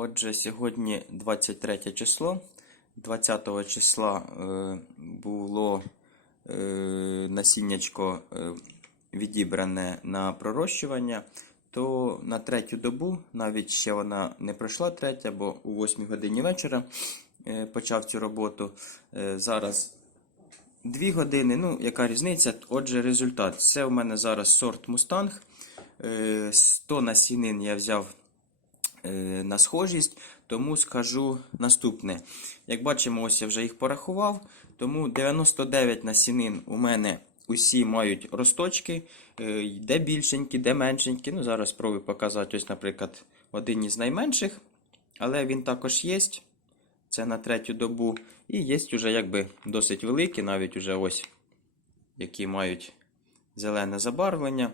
Отже, сьогодні 23 число. 20 числа е, було е, насіннячко е, відібране на пророщування, то на третю добу, навіть ще вона не пройшла третя, бо у 8 годині вечора почав цю роботу. Зараз 2 години, ну, яка різниця? Отже, результат. Це у мене зараз сорт Мустанг. Е, 100 насінин я взяв на схожість, тому скажу наступне. Як бачимо, ось я вже їх порахував. Тому 99 насінин у мене усі мають росточки, е, де більшенькі, де меншенькі. Ну, зараз спробую показати, ось, наприклад, один із найменших, але він також є. Це на третю добу. І є вже якби досить великі, навіть уже ось, які мають зелене забарвлення.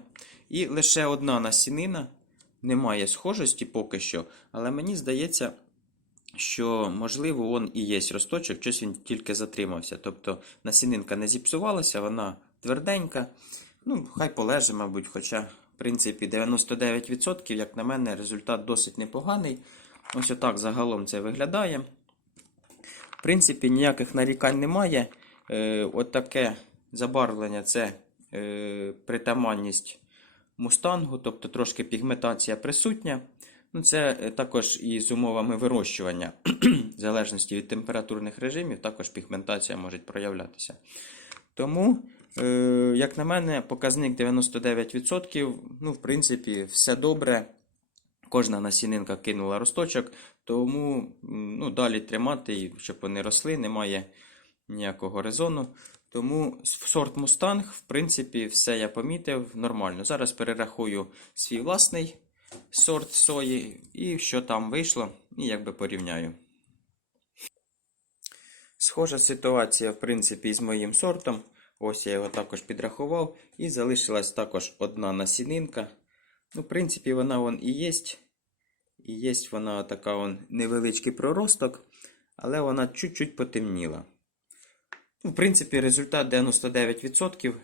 І лише одна насінина немає схожості поки що, але мені здається, що можливо он і є росточок, щось він тільки затримався. Тобто насінинка не зіпсувалася, вона тверденька. Ну, хай полеже, мабуть, хоча, в принципі, 99%, як на мене, результат досить непоганий. Ось отак загалом це виглядає. В принципі, ніяких нарікань немає. Е, от таке забарвлення це е, притаманність мустангу, тобто трошки пігментація присутня. Ну, Це е, також і з умовами вирощування, в залежності від температурних режимів, також пігментація може проявлятися. Тому, е, як на мене, показник 99%, ну, в принципі, все добре. Кожна насінинка кинула росточок, тому ну, далі тримати, щоб вони росли, немає ніякого резону. Тому сорт Мустанг, в принципі, все я помітив нормально. Зараз перерахую свій власний сорт сої і що там вийшло, і якби порівняю. Схожа ситуація, в принципі, із моїм сортом. Ось я його також підрахував. І залишилась також одна насінинка. Ну, в принципі, вона вон і є. І є вона така невеличкий проросток, але вона чуть-чуть потемніла. Ну, в принципі, результат 99%.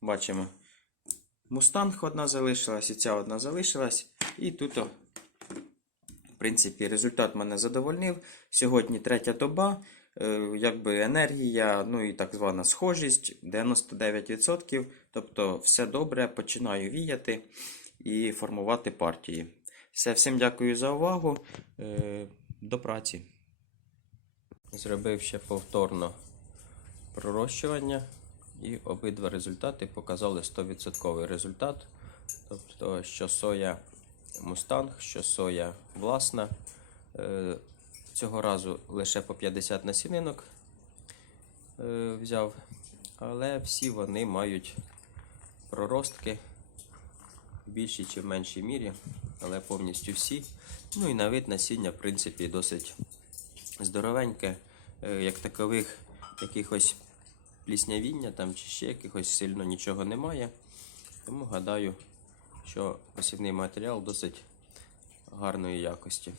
Бачимо. Мустанг одна залишилась, і ця одна залишилась. І тут, в принципі, результат мене задовольнив. Сьогодні третя доба. Е, Якби енергія, ну і так звана схожість 99%. Тобто все добре, починаю віяти і формувати партії. Все, всім дякую за увагу. Е, До праці. Зробив ще повторно пророщування, і обидва результати показали 100% результат. Тобто, що соя Мустанг, що соя власна. Е, Цього разу лише по 50 насінинок е, взяв, але всі вони мають проростки в більшій чи в меншій мірі, але повністю всі. Ну і на вид насіння, в принципі, досить здоровеньке, Е, як такових якихось пліснявіння там чи ще якихось сильно нічого немає. Тому гадаю, що посівний матеріал досить гарної якості.